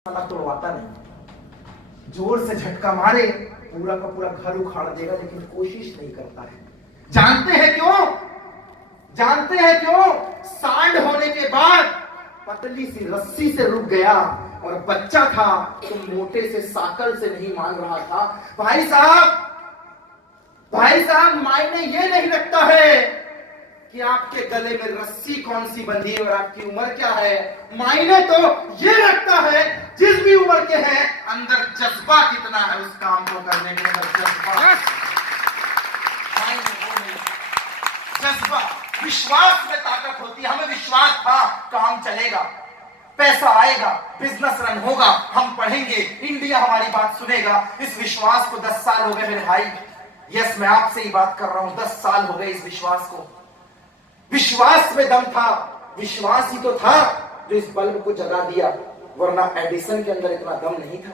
तोड़वाता नहीं, जोर से झटका मारे पूरा का पूरा घर उखाड़ देगा, लेकिन कोशिश नहीं करता है। जानते हैं क्यों? जानते हैं क्यों? सांड होने के बाद पतली सी रस्सी से रुक गया, और बच्चा था तो मोटे से साकल से नहीं मान रहा था। भाई साहब, मायने ये नहीं रखता है कि आपके गले में रस्सी कौन सी बंधी है और आपकी उम्र क्या है। मायने तो ये रखता है जिस भी उम्र के हैं, अंदर जज्बा कितना है उस काम को करने के अंदर जज्बा, विश्वास में ताकत होती है। हमें विश्वास था काम चलेगा, पैसा आएगा, बिजनेस रन होगा, हम पढ़ेंगे, इंडिया हमारी बात सुनेगा। इस विश्वास को 10 साल हो गए मेरे भाई। यस, मैं आपसे ही बात कर रहा हूं, 10 साल हो गए इस विश्वास को। विश्वास में दम था, विश्वास ही तो था जो इस बल्ब को जगा दिया, वरना एडिसन के अंदर इतना दम नहीं था।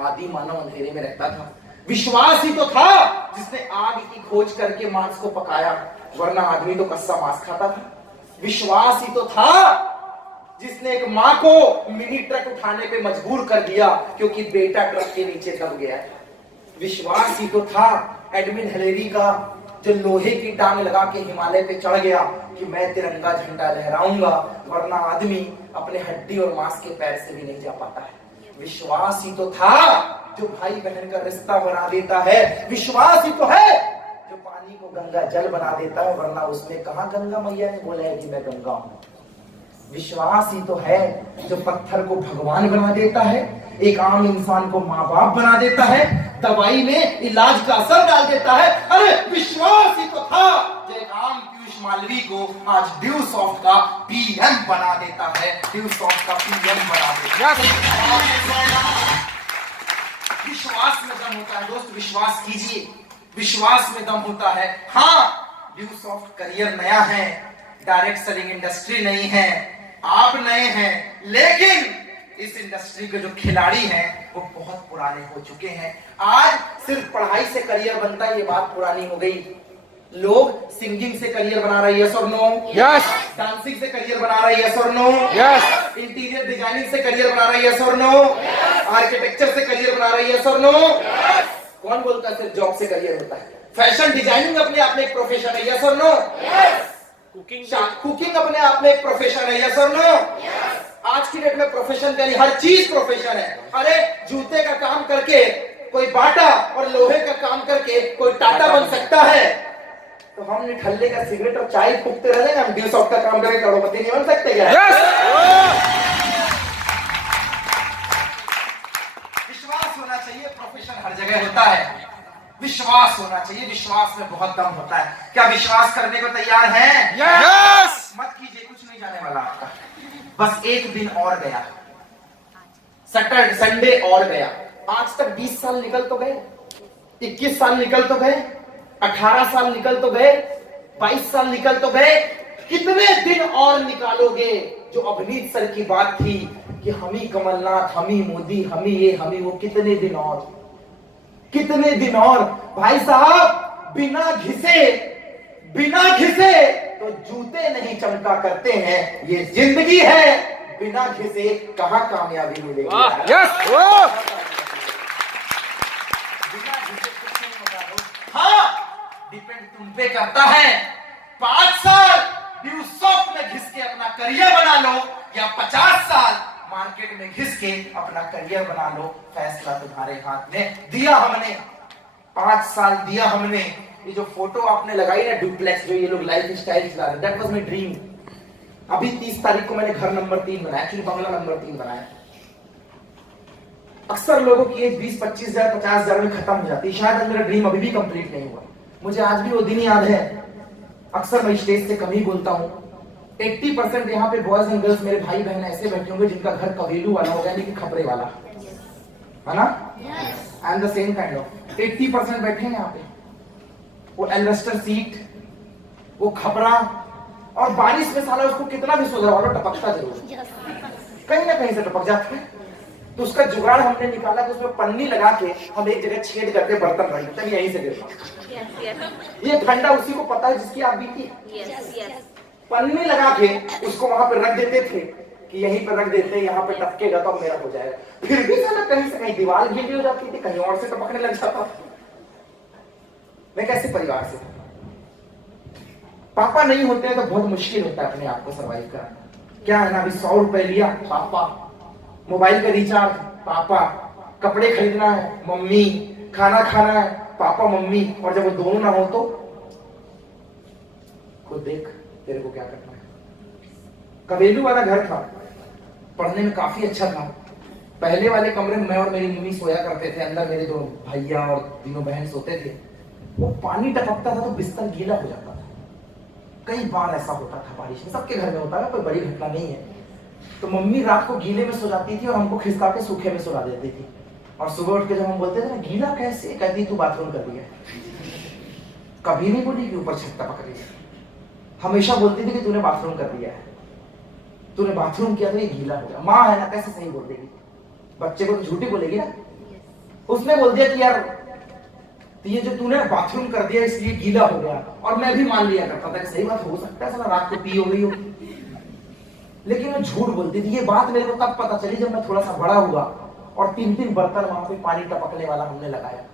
आदि मानव अंधेरे में रहता था। विश्वास ही तो था जिसने आग की खोज करके मांस को पकाया, वरना आदमी तो कच्चा मांस खाता था। विश्वास ही तो था जिसने एक मां को मिनी ट्रक उठाने पे मजबूर कर दिया क्योंकि बेटा ट्रक के नीचे दब गया। विश्वास ही तो था एडमिन हिलेरी का, जो लोहे की टांग लगा के हिमालय पे चढ़ गया कि मैं तिरंगा झंडा लहराऊंगा, वरना आदमी अपने हड्डी और मांस के पैर से भी नहीं जा पाता है। विश्वास ही तो था जो भाई बहन का रिश्ता बना देता है। विश्वास ही तो है जो पानी को गंगा जल बना देता है, वरना उसमें कहां गंगा मैया ने बोला है कि मैं गंगा हूं। विश्वास ही तो है जो पत्थर को भगवान बना देता है, एक आम इंसान को माँ बाप बना देता है, दवाई में इलाज का असर डाल देता है। अरे विश्वास ही तो था जो एक आम पीयूष मालवी को आज ड्यू सॉफ्ट का पीएम बना देता है, ड्यू सॉफ्ट का पीएम बना देता है। विश्वास में दम होता है दोस्त, विश्वास कीजिए, विश्वास में दम होता है। हाँ, ड्यू सॉफ्ट करियर नया है, डायरेक्ट सेलिंग इंडस्ट्री नहीं है, आप नए हैं, लेकिन इस इंडस्ट्री के जो खिलाड़ी हैं वो बहुत पुराने हो चुके हैं। आज सिर्फ पढ़ाई से करियर बनता है, ये बात पुरानी हो गई। लोग सिंगिंग से करियर बना रहे हैं, यस और नो? यस। डांसिंग से करियर बना रहे हैं, यस और नो? यस। इंटीरियर डिजाइनिंग से करियर बना रहे हैं, यस और नो? आर्किटेक्चर से करियर बना रहे हैं, यस और नो? कौन बोलता है सिर्फ जॉब से करियर होता है? फैशन डिजाइनिंग अपने आप में एक प्रोफेशन है, यस और नो? कुकिंग अपने आप में एक प्रोफेशन है, यस और नो? आज की डेट में प्रोफेशन यानी हर चीज प्रोफेशन है। अरे जूते का काम करके कोई बाटा और लोहे का काम करके कोई टाटा बन सकता है, तो हम निठल्ले का सिगरेट और चाय फूकते रहेंगे, हम ड्यू सॉफ्ट का काम करके करोड़पति नहीं बन सकते क्या? विश्वास होना चाहिए, प्रोफेशन हर जगह होता है। विश्वास होना चाहिए, विश्वास में बहुत दम होता है। क्या विश्वास करने को तैयार हैं? यस। मत कीजिए, कुछ नहीं जाने वाला आपका। बस एक दिन और गया, सैटरडे संडे और गया। आज तक 20 साल निकल तो गए, 21 साल निकल तो गए, 18 साल निकल तो गए, 22 साल निकल तो गए। कितने दिन और निकालोगे? जो अभिनीत सर की बात थी कि हम ही कमलनाथ, हम ही मोदी, हम ही ये, हम ही वो, कितने दिन और, कितने दिन और? भाई साहब, बिना घिसे तो जूते नहीं चमका करते हैं। ये जिंदगी है, बिना घिसे कहां कामयाबी मिलेगी? यस। बिना घिसे कुछ नहीं होगा। हाँ, डिपेंड तुम पे करता है। 5 साल ड्यू सॉफ्ट में घिस के अपना करियर बना लो, या 50 साल मार्केट में घिस के अपना करियर बना लो। फैसला तुम्हारे हाथ में। दिया हमने 5 साल दिया हमने। ये जो फोटो आपने लगाई ना डुप्लेक्स, जो ये लोग लाइफ स्टाइल चला रहे, दैट वाज माय ड्रीम। अभी 30 तारीख को मैंने घर नंबर 3 बनाया, एक्चुअली बंगला नंबर 3 बनाया। अक्सर लोगों की एज 20-25 हजार 50 हजार में खत्म हो जाती है। शायद मेरा ड्रीम अभी भी कंप्लीट नहीं हुआ। मुझे आज भी वो दिन याद है। अक्सर मैं स्टेज से कम ही बोलता हूँ। 80% यहाँ पे बॉयज एंड गर्ल्स मेरे भाई बहन ऐसे बैठे होंगे जिनका घर कवेलू वाला होगा, यानी कि खपरे वाला, है ना? I am the same kind of. 80% बैठे हैं यहाँ पे, वो एल्वेस्टर सीट, वो खपरा, और बारिश में साला उसको कितना भी सुधरा वाला टपकता जरूर, कहीं ना कहीं से टपक जाता है। तो उसका जुगाड़ हमने निकाला कि उसमें पन्नी लगा के हम एक जगह छेद करके बर्तन रख देते हैं, यहीं से गिरता। ये ठंडा उसी को पता है जिसकी आप बीती। पन्नी लगा के उसको वहां पे रख देते थे कि यहीं पर रख देते, यहाँ पे टपकेगा तो अब मेरा हो जाएगा। फिर भी साला कहीं से कहीं दीवार गीली हो जाती थी, कहीं और से टपकने लग जाता। मैं कैसे परिवार से, पापा नहीं होते हैं तो बहुत मुश्किल होता है अपने आप को सर्वाइव करना। क्या है ना, अभी 100 रुपए लिया, पापा, मोबाइल का रिचार्ज पापा, कपड़े खरीदना है मम्मी, खाना खाना है पापा मम्मी, और जब वो दोनों ना हो तो खुद देख तेरे को क्या करना है। कबेलू वाला घर था, पढ़ने में काफी अच्छा था। पहले वाले कमरे में मैं और मेरी मम्मी सोया करते थे, अंदर मेरे दो भैया और तीनों बहन सोते थे। वो पानी टपकता था तो बिस्तर गीला हो जाता था। कई बार ऐसा होता था बारिश में, सबके घर में होता है, कोई बड़ी घटना नहीं है। तो मम्मी रात को गीले में सो जाती थी और हमको खिसका के सूखे में सुला देती थी। और सुबह उठ के जब हम बोलते थे ना गीला कैसे, कहती तू बाथरूम कर दिया। कभी नहीं बोली कि ऊपर छत टपक रही है, हमेशा बोलती थी कि तूने बाथरूम कर दिया है, तूने बाथरूम किया तो ये गीला हो गया। माँ है ना, कैसे सही बोल देगी, बच्चे को तो झूठी बोलेगी ना। उसने बोल दिया कि यार ये जो तूने बाथरूम कर दिया इसलिए गीला हो गया, और मैं भी मान लिया करता था कि सही बात हो सकता है, साला रात को पी हो गई हो। लेकिन मैं झूठ बोलती थी। ये बात मेरे को तब पता चली जब मैं थोड़ा सा बड़ा हुआ और 3-3 बर्तन वहां पे पानी टपकने वाला हमने लगाया।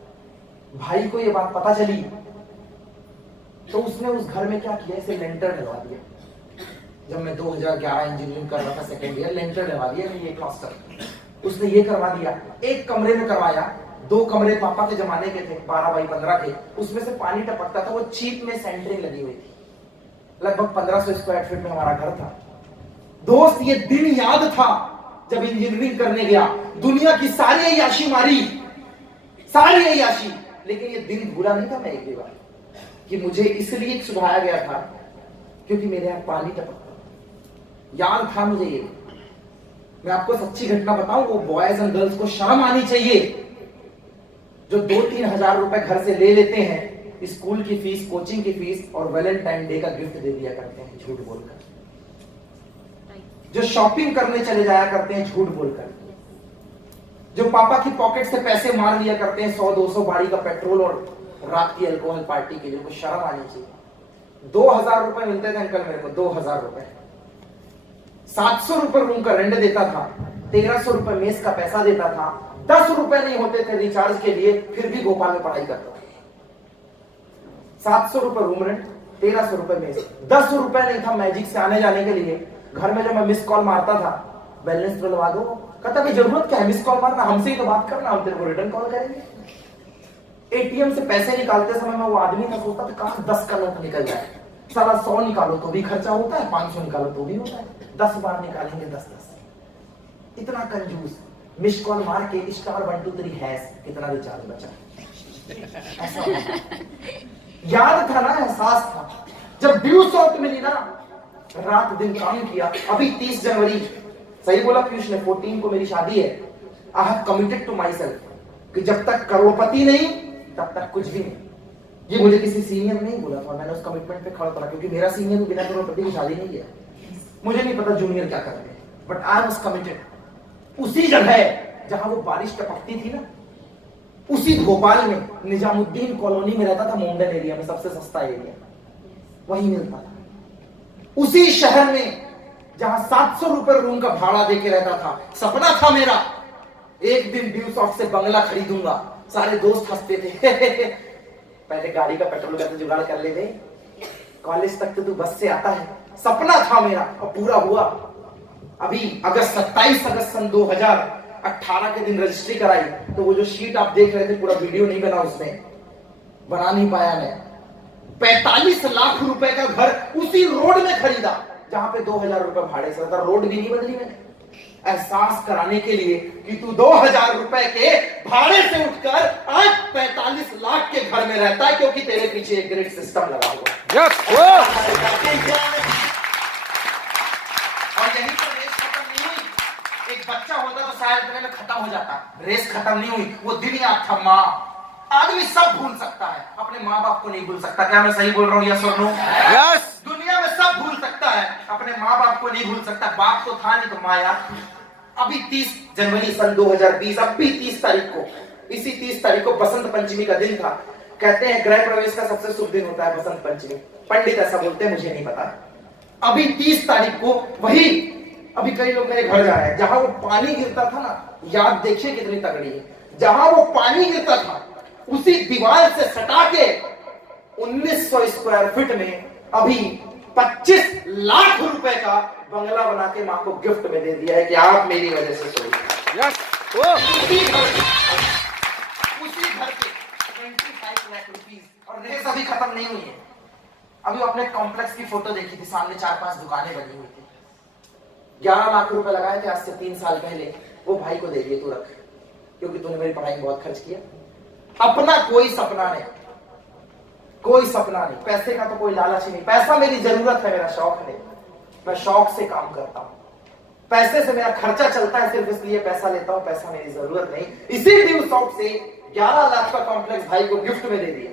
भाई को ये बात पता चली तो उसने उस घर में क्या किया, इसे लेंटर डलवा दिया। जब मैं 2011 इंजीनियरिंग कर रहा था सेकेंड ईयर, लेंटर डलवा दिया ये क्लास्टर उसने ये करवा दिया। एक कमरे में करवाया, 2 कमरे पापा के जमाने के थे 12 बाई 15 के, उसमें से पानी टपकता था। वो चीप में सेंटरिंग लगी हुई थी, लगभग 1500 स्क्वायर फीट में हमारा घर था। दोस्त ये दिन याद था जब इंजीनियरिंग करने गया, दुनिया की सारी अय्याशी मारी, सारी अय्याशी, लेकिन ये दिन भूला नहीं था मैं एक भी बार कि मुझे इसलिए सुधारा गया था क्योंकि मेरे यहां पानी टपकता। याद था मुझे ये। मैं आपको सच्ची घटना बताऊं, वो बॉयज एंड गर्ल्स को शर्म आनी चाहिए जो 2-3 हजार रुपए घर से ले लेते हैं, स्कूल की फीस, कोचिंग की फीस और वैलेंटाइन डे का गिफ्ट दे दिया करते हैं झूठ बोलकर, जो शॉपिंग करने चले जाया करते हैं झूठ बोलकर, जो पापा की पॉकेट से पैसे मार लिया करते हैं 100-200 बाड़ी का पेट्रोल और रात की अल्कोहल पार्टी के लिए। शर्म आनी चाहिए। 2000 रुपए मिलते थे अंकल मेरे को, 2000 रुपए, 700 रुपए रूम का रेंट देता था, 1300 रुपए मेस का पैसा देता था, 10 रुपए नहीं होते थे रिचार्ज के लिए, फिर भी भोपाल में पढ़ाई करता था। 700 रुपए रूम रेंट, 1300 रुपए मेस, 10 रुपए नहीं था मैजिक से आने जाने के लिए। घर में जब मैं मिस कॉल मारता था, बैलेंस तो लगा दो, कहता कि जरूरत क्या है मिस कॉल मारना, हमसे ही तो बात करना, हम तेरे को रिटर्न कॉल करेंगे। एटीएम से पैसे निकालते समय में वो आदमी था, सोचता था कहां 10 का नोट निकल जाए, साला 100 निकालो तो भी खर्चा होता है, 500 निकालो तो भी होता है, 10 बार निकालेंगे 10-10। इतना कंजूस। मिस कॉल मार के *123 हैश, कितना रिचार्ज बचा। ऐसा याद था ना, एहसास था। जब ड्यू शॉट मिली ना, रात दिन काम किया। अभी 30 जनवरी, सही बोला पीयूष ने, 14 को मेरी शादी है। I have committed to myself कि जब तक करोड़पति नहीं तब तक कुछ भी नहीं। ये मुझे किसी सीनियर ने नहीं बोला था, मैंने उस कमिटमेंट पे खड़ा उतरा, क्योंकि मेरा सीनियर बिना करोड़पति की शादी नहीं किया। मुझे नहीं पता जूनियर क्या कर रहे हैं, बट आई वाज कमिटेड। उसी जगह जहां वो बारिश टपकती थी ना, उसी भोपाल में निजामुद्दीन कॉलोनी में रहता था, मोंडन एरिया में, सबसे सस्ता एरिया, वहीं मिलता था। उसी शहर में जहां 700 रुपए रूम का भाड़ा देके रहता था। सपना था मेरा, एक दिन ड्यू शॉट से बंगला खरीदूंगा। सारे दोस्त हंसते थे पहले गाड़ी का पेट्रोल का तो जुगाड़ कर ले, कॉलेज तक तो तू बस से आता है। सपना था मेरा और पूरा हुआ। अभी 27 अगस्त सन 2018 के दिन रजिस्ट्री कराई, तो वो जो शीट आप देख रहे थे, पूरा वीडियो नहीं बना, उसमें बना नहीं पाया मैं। 45 लाख रुपए का घर उसी रोड में खरीदा जहां पे 2000 रुपए भाड़े से था। रोड भी नहीं बदली मैंने, एहसास कराने के लिए कि तू 2000 रुपए के भाड़े से उठकर आज 45 लाख के घर में रहता है, क्योंकि तेरे पीछे एक ग्रिड सिस्टम लगा हुआ। और यहीं पर रेस खत्म नहीं हुई। एक बच्चा होता तो शायद इतने में खत्म हो जाता, रेस खत्म नहीं हुई। वो दिन याद था। माँ, आदमी सब भूल सकता है, अपने माँ बाप को नहीं भूल सकता। क्या मैं सही बोल रहा हूँ या सुन लो? यस। दुनिया में सब भूल सकता है, अपने माँ बाप को नहीं भूल सकता। बाप तो था नहीं तो माँ याद थी। अभी 30 जनवरी सन 2020, अभी 30 तारीख को, इसी 30 तारीख को बसंत पंचमी का दिन था। कहते हैं गृह प्रवेश का सबसे शुभ दिन होता है बसंत पंचमी, पंडित ऐसा बोलते हैं, मुझे नहीं पता। अभी 30 तारीख को वही अभी कई लोग मेरे घर जा रहे हैं, जहां वो पानी गिरता था ना, याद देखिए कितनी तगड़ी है, जहां वो पानी गिरता था उसी दीवार से सटा के 1900 स्क्वायर फीट में अभी 25 लाख रुपए का बंगला बना के मां को गिफ्ट में दे दिया है कि आप मेरी वजह से सोई। उसी घर पे 25 लाख रुपीस, और रेस अभी खत्म नहीं हुई है। अभी अपने कॉम्प्लेक्स की फोटो देखी थी, सामने 4-5 दुकानें बनी हुई थी, 11 लाख रुपए लगाए थे आज से 3 साल पहले। वो भाई को दे दिए, तू रख, क्योंकि तूने मेरी पढ़ाई में बहुत खर्च किया। अपना कोई सपना नहीं, कोई सपना नहीं, पैसे का तो कोई लालच ही नहीं। पैसा मेरी जरूरत है, मेरा शौक है, मैं शौक से काम करता हूं। पैसे से मेरा खर्चा चलता है, सिर्फ इसलिए पैसा लेता हूं, पैसा मेरी जरूरत नहीं। इसी ड्यू शौक से 11 लाख का कॉम्प्लेक्स भाई को गिफ्ट में दे दिया।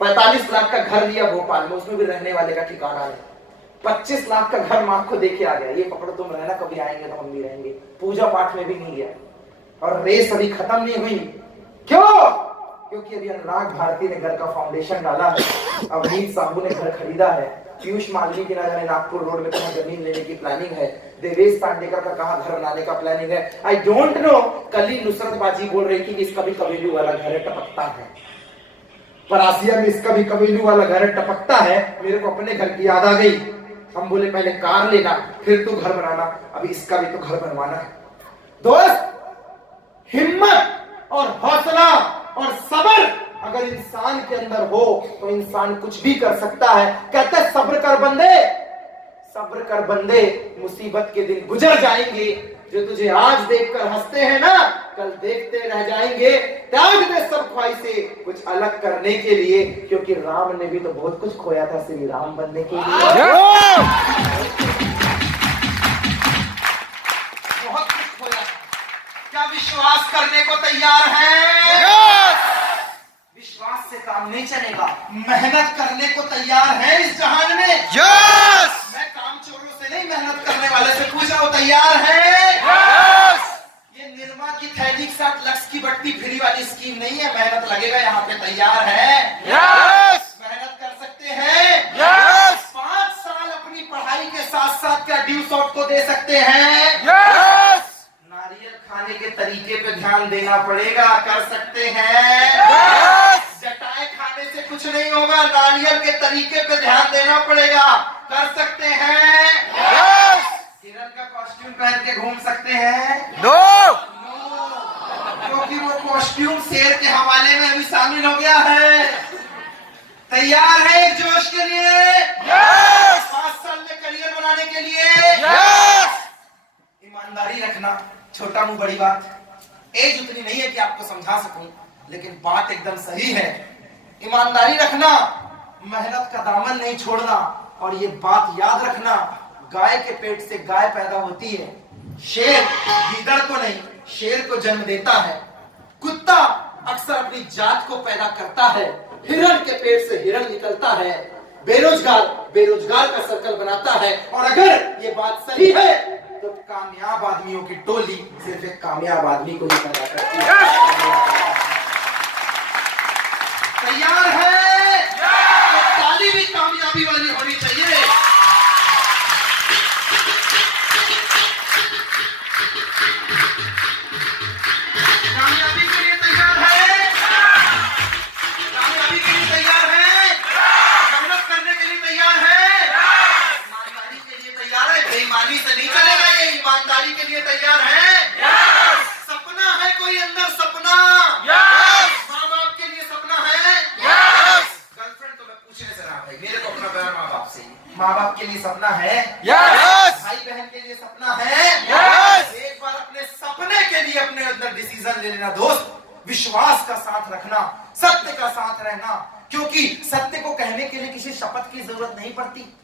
45 लाख का घर लिया भोपाल में, उसमें भी रहने वाले का ठिकाना नहीं। 25 लाख का घर मां को देके आ गया, ये पकड़ो तुम रहना, कभी आएंगे तो हम भी रहेंगे। पूजा पाठ में भी नहीं गया, और रेस अभी खत्म नहीं हुई। क्यों? क्योंकि अभी अनुराग भारती ने घर का फाउंडेशन डाला है, अवनीत साहू ने घर खरीदा है, पीयूष मालवी की ना जाने नागपुर रोड में कहां जमीन लेने की प्लानिंग है, देवेश पांडेकर का कहां घर बनाने का प्लानिंग है। आई डोंट नो, कल ही नुसरत बाजी बोल रही थी कि इसका भी कबीलू वाला घर टपकता है, परासिया में इसका भी कबीलू वाला घर टपकता है। मेरे को अपने घर की याद आ गई। हम बोले पहले कार लेना, फिर तू घर बनाना, अभी इसका भी तो घर बनवाना है। दोस्त, हिम्मत और हौसला और सब्र अगर इंसान के अंदर हो तो इंसान कुछ भी कर सकता है। कहते हैं सब्र कर बंदे, सब्र कर बंदे, मुसीबत के दिन गुजर जाएंगे। जो तुझे आज देखकर हंसते हैं ना, कल देखते रह जाएंगे। त्याग दे सब ख्वाहिशें कुछ अलग करने के लिए, क्योंकि राम ने भी तो बहुत कुछ खोया था श्री राम बनने के लिए। बहुत कुछ खोया। क्या विश्वास करने को तैयार है? विश्वास से काम नहीं चलेगा, मेहनत करने को तैयार है इस जहान में। मैं काम चोरों से नहीं, मेहनत करने वाले से पूछा, वो तैयार है? ये निर्मा की थैली के साथ लक्स की बट्टी फ्री वाली स्कीम नहीं है, मेहनत लगेगा यहाँ पे। तैयार है? मेहनत कर सकते हैं? 5 साल अपनी पढ़ाई के साथ साथ क्या ड्यू शॉट को दे सकते हैं? नारियल खाने के तरीके पे ध्यान देना पड़ेगा, कर सकते हैं? जटाए खाने से कुछ नहीं होगा, नारियल के तरीके पे ध्यान देना पड़ेगा, कर सकते हैं? हिरन का कॉस्ट्यूम पहन के घूम सकते हैं? नो, क्योंकि वो कॉस्ट्यूम शेर के हवाले में अभी शामिल हो गया है। तैयार है एक जोश के लिए? 5 साल में करियर बनाने के लिए? ईमानदारी रखना, छोटा मुंह बड़ी बात। एज उतनी नहीं है कि आपको समझा सकूं, लेकिन बात एकदम सही है। ईमानदारी रखना, मेहनत का दामन नहीं छोड़ना, और ये बात याद रखना, गाय के पेट से गाय पैदा होती है, शेर गीदड़ को नहीं, शेर को जन्म देता है। कुत्ता अक्सर अपनी जात को पैदा करता है, हिरण के पेट से हिरण निकलता है। बेरोजगार बेरोजगार का सर्कल बनाता है, और अगर ये बात सही है तो कामयाब आदमियों की टोली सिर्फ एक कामयाब आदमी को ही पैदा करती है। तैयार है? तो ताली भी कामयाबी वाली होनी चाहिए। कामयाबी के लिए तैयार है? कामयाबी के लिए तैयार है? मेहनत करने के लिए तैयार है? ईमानदारी के लिए तैयार है? बेईमानी से नहीं चलेगा ये, ईमानदारी के लिए तैयार है? सपना है कोई अंदर, सपना? माँ बाप के लिए सपना है? गर्लफ्रेंड तो मैं पूछने से रहा भाई, मेरे को अपना प्यार माँ बाप से। माँ बाप के लिए सपना है? भाई बहन के लिए सपना है? एक बार अपने सपने के लिए अपने अंदर डिसीजन ले लेना दोस्त। विश्वास का साथ रखना, सत्य का साथ रहना, क्योंकि सत्य को कहने के लिए किसी शपथ की जरूरत नहीं पड़ती।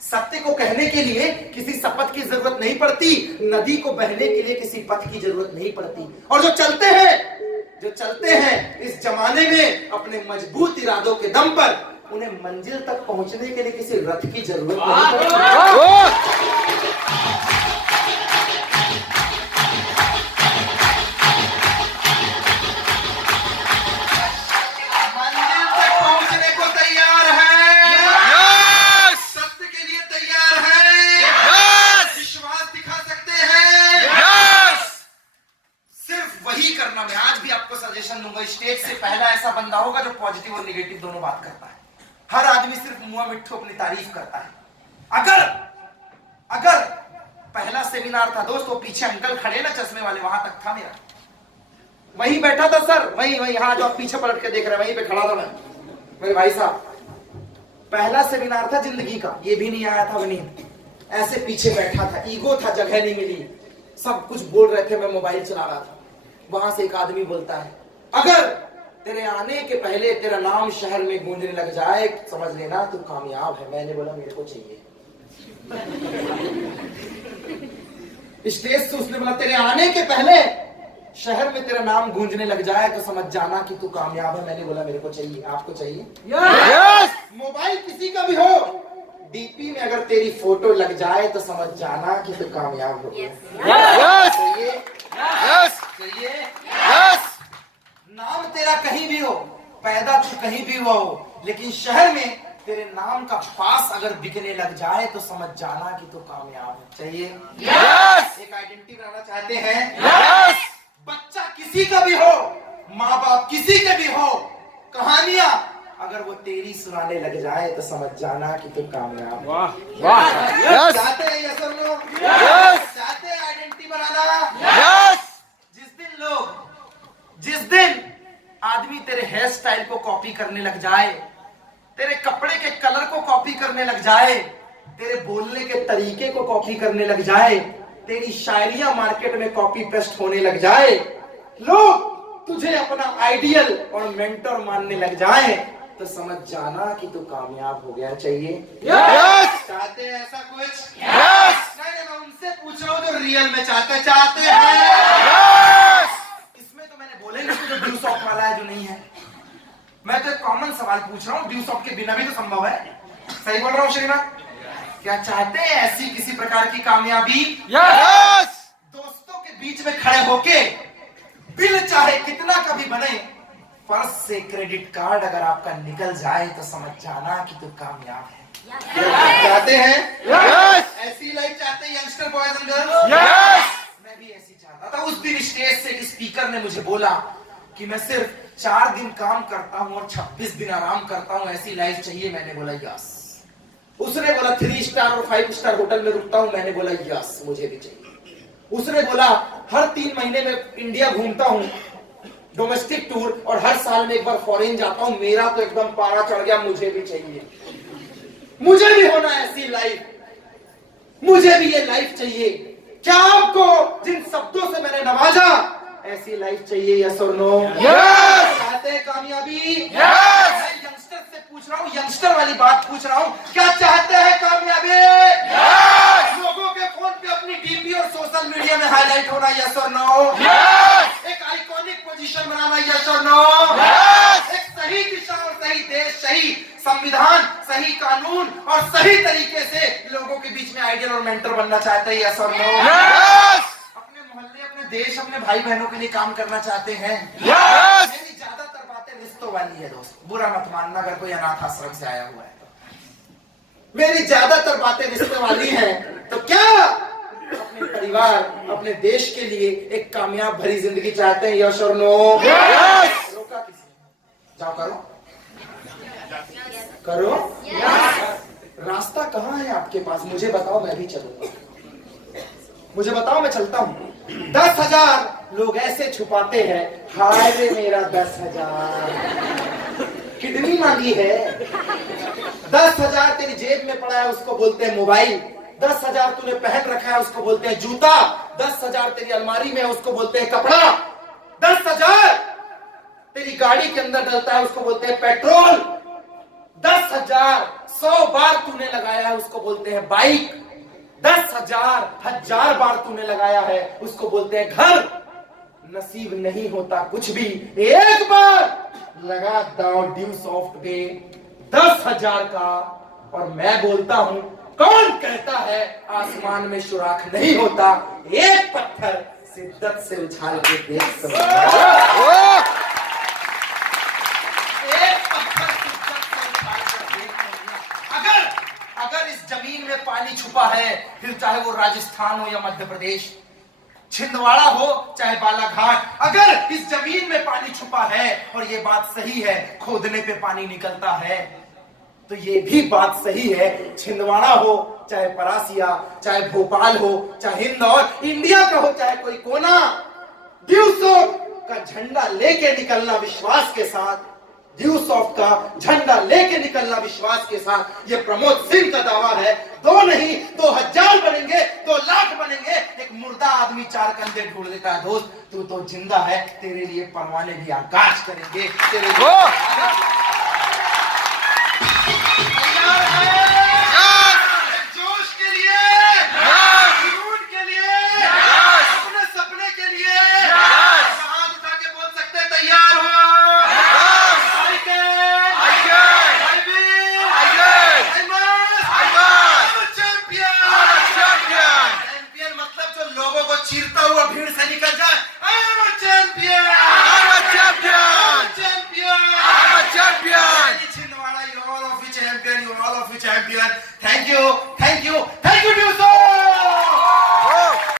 सत्य को कहने के लिए किसी शपथ की जरूरत नहीं पड़ती। नदी को बहने के लिए किसी पथ की जरूरत नहीं पड़ती। और जो चलते हैं इस जमाने में अपने मजबूत इरादों के दम पर, उन्हें मंजिल तक पहुंचने के लिए किसी रथ की जरूरत नहीं पड़ती। मंजिल तक पहुंचने को तैयार है, सत्य के लिए तैयार है, विश्वास दिखा वही करना। मैं आज भी आपको सजेशन दूंगा, स्टेज से पहला ऐसा बंदा होगा जो पॉजिटिव और निगेटिव दोनों बात करता है। हर आदमी सिर्फ मुंह मिट्ठू अपनी तारीफ करता है। अगर पहला सेमिनार था दोस्त, वो पीछे अंकल खड़े ना चश्मे वाले, वहां तक था मेरा, वहीं बैठा था सर, वहीं हाँ जो आप पीछे पलट के देख रहे हैं वहीं पे खड़ा था मैं, मेरे भाई साहब। पहला सेमिनार था जिंदगी का, ये भी नहीं आया था वनीत, ऐसे पीछे बैठा था, ईगो था, जगह नहीं मिली, सब कुछ बोल रहे थे, मैं मोबाइल चला रहा था। वहां से एक आदमी बोलता है, अगर तेरे आने के पहले तेरा नाम शहर में गूंजने लग जाए समझ लेना तू कामयाब है। मैंने बोला मेरे को चाहिए। स्टेज से उसने बोला तेरे आने के पहले शहर में तेरा नाम गूंजने लग जाए तो समझ जाना कि तू कामयाब है। मैंने बोला मेरे को चाहिए। आपको चाहिए? यस। मोबाइल किसी का भी हो, डीपी में अगर तेरी फोटो लग जाए तो समझ जाना कि तू कामयाब हो। यस। चाहिए? यस। चाहिए? यस। नाम तेरा कहीं भी हो, पैदा तू कहीं भी हुआ हो, लेकिन शहर में तेरे नाम का पास अगर बिकने लग जाए तो समझ जाना कि तू कामयाब है। चाहिए? यस। एक आइडेंटिटी बनाना चाहते हैं? यस। बच्चा किसी का भी हो, माँ बाप किसी के भी हो, कहानियां अगर वो तेरी सुनाने लग जाए तो समझ जाना कि तू कामयाब। वाह वाह। यस। चाहते हैं ये सब लोग? यस। चाहते हैं आइडेंटिटी बनाना? यस। जिस दिन आदमी तेरे हेयर स्टाइल को कॉपी करने लग जाए, तेरे कपड़े के कलर को कॉपी करने लग जाए, तेरे बोलने के तरीके को कॉपी करने लग जाए, तेरी शायरियां मार्केट में कॉपी पेस्ट होने लग जाए, लोग तुझे अपना आइडियल और मेंटर मानने लग जाए तो समझ जाना कि तू कामयाब हो गया। चाहिए? यस। चाहते हैं ऐसा कुछ? यस। नहीं, मैं उनसे पूछ रहा हूँ जो रियल में चाहते हैं। यस। इसमें तो मैंने बोले नहीं जो ड्यू शॉप वाला है जो नहीं है, मैं तो एक कॉमन सवाल पूछ रहा हूँ, ड्यू शॉप के बिना भी तो संभव है। सही बोल रहा हूँ श्रीनाथ? क्या चाहते हैं ऐसी किसी प्रकार की कामयाबी? यस। दोस्तों के बीच में खड़े होके बिल चाहे कितना का भी बने, पर्स से क्रेडिट कार्ड अगर आपका निकल जाए तो समझ जाना कि तू कामयाब है। चाहते हैं? यस। ऐसी लाइफ चाहते हैं youngster boys and girls? Yes. मैं भी ऐसी चाहता था। उस दिन स्टेज से एक स्पीकर ने मुझे बोला कि मैं सिर्फ 4 दिन काम करता हूं और 26 दिन आराम करता हूं, ऐसी लाइफ चाहिए। मैंने बोला यस। उसने बोला 3 स्टार और 5 स्टार होटल में रुकता हूं, मैंने बोला यस मुझे भी चाहिए। उसने बोला हर 3 महीने में इंडिया घूमता हूं, डोमेस्टिक टूर, और हर साल में एक बार फॉरेन जाता हूं, मेरा तो एकदम पारा चढ़ गया, मुझे भी चाहिए। मुझे भी होना ऐसी लाइफ, मुझे भी ये लाइफ चाहिए। क्या आपको जिन शब्दों से मैंने नवाजा ऐसी लाइफ चाहिए? यस और नो? यस। चाहते हैं कामयाबी? यस। मैं यंगस्टर से पूछ रहा हूँ, यंगस्टर वाली बात पूछ रहा हूँ, क्या चाहते हैं कामयाबी? यस। लोगों के फोन पे अपनी डीपी और सोशल मीडिया में हाईलाइट होना? यस और नो? यस। एक आइकॉनिक पोजीशन बनाना? यस और नो? यस। एक सही दिशा और सही देश, सही संविधान, सही कानून और सही तरीके से लोगों के बीच में आइडियल और मेंटर बनना चाहते हैं? यस और नो? यस। अपने मोहल्ले, अपने देश, अपने भाई बहनों के लिए काम करना चाहते हैं? यस। मेरी ज्यादातर बातें रिश्तों वाली है दोस्त, बुरा मत मानना अगर कोई अनाथ आश्रम से आया हुआ है तो। मेरी ज्यादातर बातें रिश्तों वाली हैं। तो क्या अपने परिवार, अपने देश के लिए एक कामयाब भरी जिंदगी चाहते हैं? यस और नो? यस। रोका किसी? जाओ करो करो। रास्ता कहाँ है आपके पास? मुझे बताओ, मैं भी चलूंगा। मुझे बताओ, मैं चलता हूँ। 10,000 लोग ऐसे छुपाते हैं, हाय रे मेरा 10,000 किडनी मांगी है। 10,000 तेरी जेब में पड़ा है, उसको बोलते हैं मोबाइल। 10,000 तूने पहन रखा है, उसको बोलते हैं जूता। 10,000 तेरी अलमारी में है, उसको बोलते हैं कपड़ा। 10,000 तेरी गाड़ी के अंदर डलता है, उसको बोलते हैं पेट्रोल। 10,000 100 बार तूने लगाया है, उसको बोलते हैं बाइक। 10,000 1000 बार तूने लगाया है, उसको बोलते हैं घर। नसीब नहीं होता कुछ भी, एक बार लगा दाव ड्यू सॉफ्ट पे 10,000 का। और मैं बोलता हूं, कौन कहता है आसमान में सुराख नहीं होता? एक पत्थर शिद्दत से उछाल के देख सकते। अगर इस जमीन में पानी छुपा है, फिर चाहे वो राजस्थान हो या मध्य प्रदेश, छिंदवाड़ा हो चाहे बालाघाट, अगर इस जमीन में पानी छुपा है और ये बात सही है खोदने पे पानी निकलता है, तो ये भी बात सही है छिंदवाड़ा हो चाहे परासिया, चाहे भोपाल हो चाहे इंदौर, इंडिया का हो चाहे कोई कोना, ड्यू सॉफ्ट का झंडा लेके निकलना विश्वास के साथ, ड्यू सॉफ्ट का झंडा लेके निकलना विश्वास के साथ। ये प्रमोद सिंह का दावा है। 2 नहीं 2000 बनेंगे, 2 लाख बनेंगे। एक मुर्दा आदमी 4 कंधे ढूंढ देता है दोस्त, तू तो जिंदा है, तेरे लिए परवाने भी आकाश करेंगे, तेरे लिए जोश के लिए, जुनून के लिए, अपने सपने के लिए हाथ उठा के बोल सकते हैं तैयार हो? चैंपियन मतलब जो लोगों को चीरता हुआ भीड़ से निकल जाए। Champion, champion, Chhindwara, you all of you champion, you all of you champion. Thank you.